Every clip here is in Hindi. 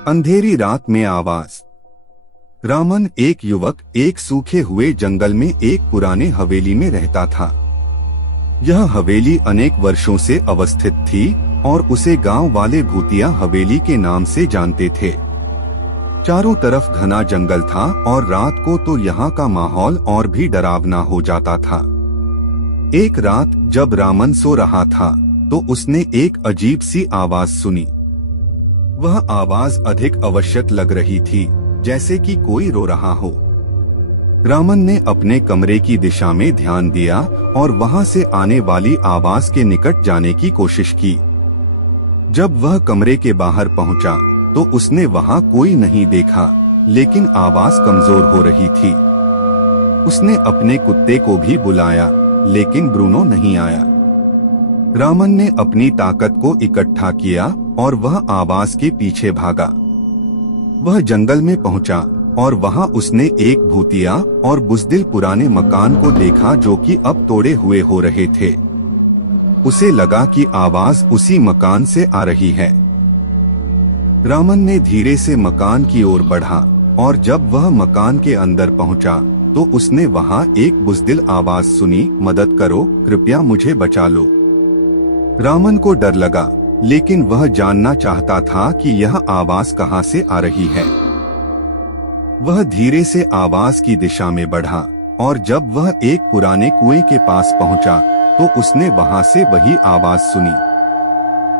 अंधेरी रात में आवाज। रामन एक युवक एक सूखे हुए जंगल में एक पुराने हवेली में रहता था। यह हवेली अनेक वर्षों से अवस्थित थी और उसे गांव वाले भूतिया हवेली के नाम से जानते थे। चारों तरफ घना जंगल था और रात को तो यहाँ का माहौल और भी डरावना हो जाता था। एक रात जब रामन सो रहा था तो उसने एक अजीब सी आवाज सुनी। वह आवाज अधिक आवश्यक लग रही थी, जैसे कि कोई रो रहा हो। रामन ने अपने कमरे की दिशा में ध्यान दिया और वहां से आने वाली आवाज के निकट जाने की कोशिश की। जब वह कमरे के बाहर पहुंचा तो उसने वहां कोई नहीं देखा, लेकिन आवाज कमजोर हो रही थी। उसने अपने कुत्ते को भी बुलाया, लेकिन ब्रूनो नहीं आया। रामन ने अपनी ताकत को इकट्ठा किया और वह आवाज के पीछे भागा। वह जंगल में पहुंचा और वहां उसने एक भूतिया और बुज़दिल पुराने मकान को देखा जो कि अब तोड़े हुए हो रहे थे। उसे लगा कि आवाज उसी मकान से आ रही है। रामन ने धीरे से मकान की ओर बढ़ा और जब वह मकान के अंदर पहुंचा तो उसने वहां एक बुज़दिल आवाज सुनी, मदद करो, कृपया मुझे बचा लो। रामन को डर लगा, लेकिन वह जानना चाहता था कि यह आवाज कहां से आ रही है। वह धीरे से आवाज की दिशा में बढ़ा और जब वह एक पुराने कुएं के पास पहुंचा तो उसने वहां से वही आवाज सुनी।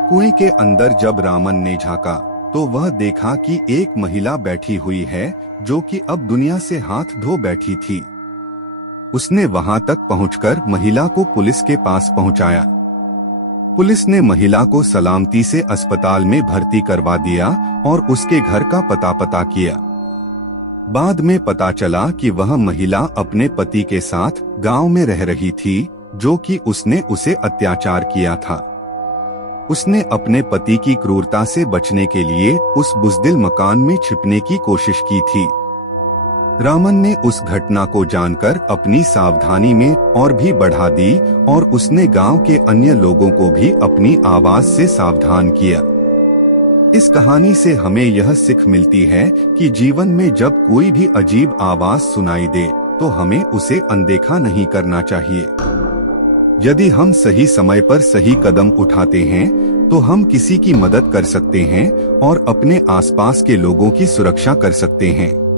कुएं के अंदर जब रामन ने झांका तो वह देखा कि एक महिला बैठी हुई है जो कि अब दुनिया से हाथ धो बैठी थी। उसने वहां तक पहुंचकर महिला को पुलिस के पास पहुंचाया। पुलिस ने महिला को सलामती से अस्पताल में भर्ती करवा दिया और उसके घर का पता किया। बाद में पता चला कि वह महिला अपने पति के साथ गांव में रह रही थी, जो कि उसने उसे अत्याचार किया था। उसने अपने पति की क्रूरता से बचने के लिए उस बुज़दिल मकान में छिपने की कोशिश की थी। रामन ने उस घटना को जानकर अपनी सावधानी में और भी बढ़ा दी और उसने गांव के अन्य लोगों को भी अपनी आवाज से सावधान किया। इस कहानी से हमें यह सीख मिलती है कि जीवन में जब कोई भी अजीब आवाज सुनाई दे तो हमें उसे अनदेखा नहीं करना चाहिए। यदि हम सही समय पर सही कदम उठाते हैं तो हम किसी की मदद कर सकते हैं और अपने आसपास के लोगों की सुरक्षा कर सकते हैं।